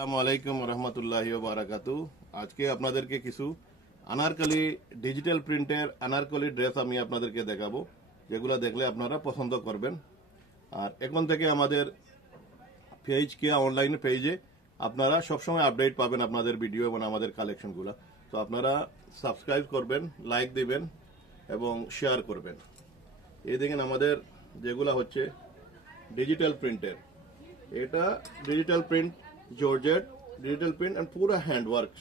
আসসালামু আলাইকুম রহমতুল্লাহি ওয়া বারাকাতু। আজকে আপনাদেরকে কিছু আনারকলি ডিজিটাল প্রিন্টের আনারকলি ড্রেস আমি আপনাদেরকে দেখাবো, যেগুলো দেখলে আপনারা পছন্দ করবেন। আর এখন থেকে আমাদের পেজ কিয়া অনলাইন পেজে আপনারা সবসময় আপডেট পাবেন আপনাদের ভিডিও এবং আমাদের কালেকশনগুলো। তো আপনারা সাবস্ক্রাইব করবেন, লাইক দিবেন এবং শেয়ার করবেন। এই দেখেন আমাদের যেগুলো হচ্ছে ডিজিটাল প্রিন্টের, এটা digital print georgette digital print and পুরো হ্যান্ড ওয়ার্ক।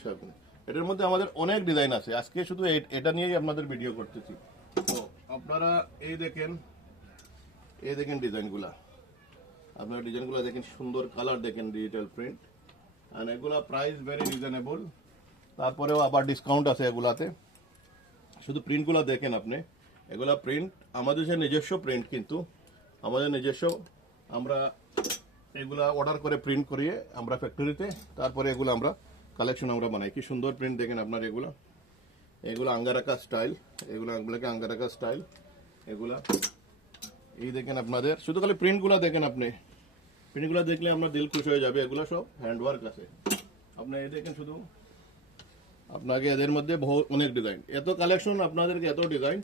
এটার মধ্যে আমাদের অনেক ডিজাইন আছে, আজকে শুধু এটা নিয়েই আপনাদের ভিডিও করতেছি। তো আপনারা এই দেখেন ডিজাইনগুলা, আপনারা ডিজাইনগুলো দেখেন, সুন্দর কালার দেখেন, ডিজিটাল প্রিন্ট এন্ড এগুলা প্রাইস ভেরি রিজনেবল। তারপরেও আবার ডিসকাউন্ট আছে এগুলাতে। শুধু প্রিন্টগুলো দেখেন আপনি, এগুলা প্রিন্ট আমাদের যে নিজস্ব প্রিন্ট, কিন্তু আমাদের নিজস্ব আমরা এগুলা অর্ডার করে প্রিন্ট করিয়ে আমরা ফ্যাক্টরিতে, তারপরে এগুলো আমরা কালেকশন আমরা বানাই। কি সুন্দর প্রিন্ট দেখেন আপনার, এগুলো আঙ্গারাকা স্টাইল, এগুলোকে আঙ্গারাকা স্টাইল। এগুলা এই দেখেন আপনাদের, শুধু খালি প্রিন্টগুলো দেখেন আপনি, প্রিন্টগুলো দেখলে আপনার দিল খুশ হয়ে যাবে। এগুলো সব হ্যান্ডওয়ার্ক আছে। আপনি এই দেখেন, শুধু আপনাকে এদের মধ্যে অনেক ডিজাইন, এত কালেকশন, আপনাদেরকে এত ডিজাইন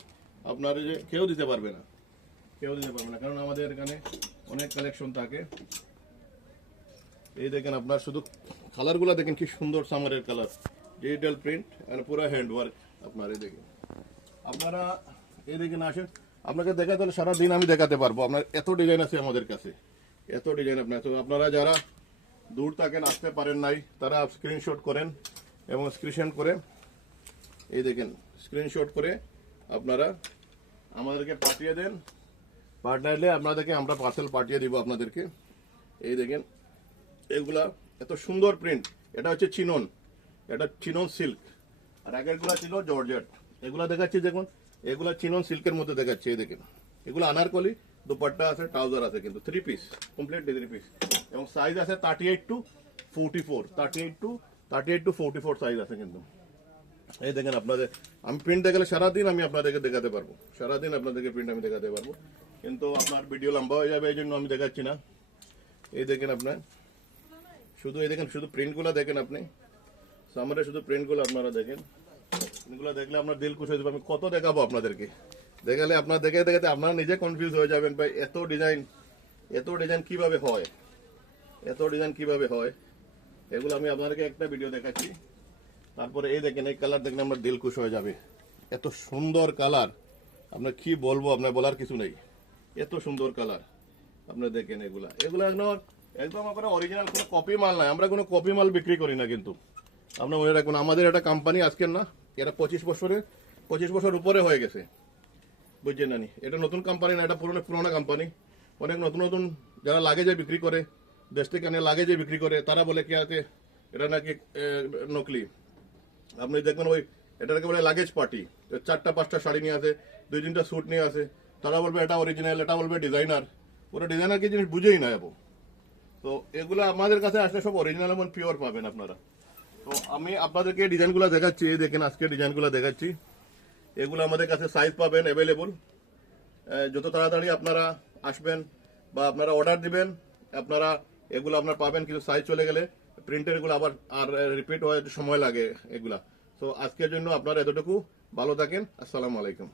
আপনার যে কেউ দিতে পারবে না, কারণ আমাদের এখানে অনেক কালেকশন থাকে। এই দেখেন আপনার শুধু কালারগুলো দেখেন, কি সুন্দর সামারের কালার, ডিজিটাল প্রিন্ট আর পুরো হ্যান্ড ওয়ার্ক। আপনার এই দেখেন, আপনারা এই দেখেন আসেন, আপনাকে দেখাতে হলে সারাদিন আমি দেখাতে পারবো। আপনার এত ডিজাইন আছে আমাদের কাছে, এত ডিজাইন আপনার। তো আপনারা যারা দূর থাকেন, আসতে পারেন নাই, তারা স্ক্রিনশট করেন এবং স্ক্রিনশট করে এই দেখেন, স্ক্রিনশট করে আপনারা আমাদেরকে পাঠিয়ে দেন। পাঠাইলে আপনাদেরকে আমরা পার্সেল পাঠিয়ে দিব আপনাদেরকে। এই দেখেন এগুলা এত সুন্দর প্রিন্ট, এটা হচ্ছে চিনন, এটা চিনন সিল্ক, আর আগেরগুলা ছিল জর্জেট। এগুলা দেখাচ্ছি দেখুন, এগুলা চিনন সিল্কের মধ্যে দেখাচ্ছি। এই দেখেন, এগুলো আনারকলি, দুপাট্টা আছে, ট্রাউজার আছে, কিন্তু 3 পিস, কমপ্লিট 3 পিস, এবং সাইজ আছে 38 to 44, 38 to 44 সাইজ আছে কিন্তু। এই দেখেন আপনাদের, আমি প্রিন্ট দেখালে সারাদিন আমি আপনাদেরকে দেখাতে পারবো, সারাদিন আপনাদেরকে প্রিন্ট আমি দেখাতে পারবো, কিন্তু আপনার ভিডিও লম্বা হয়ে যাবে, এই জন্য আমি দেখাচ্ছি না। এই দেখেন আপনার শুধু, এই দেখেন শুধু প্রিন্টগুলো দেখেন আপনি, সামারে শুধু প্রিন্টগুলো আপনারা দেখেন। প্রিন্টগুলো দেখলে আপনার দিল খুশ হয়ে যাবে। আমি কত দেখাবো আপনাদেরকে, দেখালে আপনার দেখাতে আপনারা নিজে কনফিউজ হয়ে যাবেন, ভাই এত ডিজাইন কিভাবে হয়, এত ডিজাইন কিভাবে হয়। এগুলো আমি আপনাদেরকে একটা ভিডিও দেখাচ্ছি। তারপরে এই দেখেন, এই কালার দেখলে আপনার দিল খুশ হয়ে যাবে, এত সুন্দর কালার, আপনার কি বলবো, আপনার বলার কিছু নেই, এত সুন্দর কালার। আপনার দেখেন এগুলা একদম আপনার অরিজিনাল, কোনো কপি মাল নাই, আমরা কোনো কপি মাল বিক্রি করি না। কিন্তু আপনার মনে রাখুন, আমাদের একটা কোম্পানি আজকের না, এটা 25 বছর উপরে হয়ে গেছে, বুঝছেন না? এটা নতুন কোম্পানি না, এটা পুরোনো কোম্পানি। অনেক নতুন যারা লাগেজে বিক্রি করে, দেশ থেকে লাগেজে বিক্রি করে, তারা বলে কি আছে এটা নাকি নকলি। আপনি দেখবেন ওই এটাকে বলে লাগেজ পার্টি, 4-5টা শাড়ি নিয়ে আসে, 2-3টা স্যুট নিয়ে আসে, তারা বলবে এটা অরিজিনাল, এটা বলবে ডিজাইনার। ওরা ডিজাইনার কি জিনিস বুঝেই না যাবো। তো এগুলো আমাদের কাছে আসলে সব অরিজিনাল এবং পিওর পাবেন আপনারা। তো আমি আপনাদেরকে ডিজাইনগুলো দেখাচ্ছি, এই দেখেন আজকে ডিজাইনগুলো দেখাচ্ছি। এগুলো আমাদের কাছে সাইজ পাবেন অ্যাভেলেবল। যত তাড়াতাড়ি আপনারা আসবেন বা আপনারা অর্ডার দিবেন, আপনারা এগুলো আপনার পাবেন। কিন্তু সাইজ চলে গেলে প্রিন্টের এগুলো আবার আর রিপিট হওয়ার সময় লাগে এগুলা। তো আজকের জন্য আপনারা এতটুকু, ভালো থাকেন, আসসালামু আলাইকুম।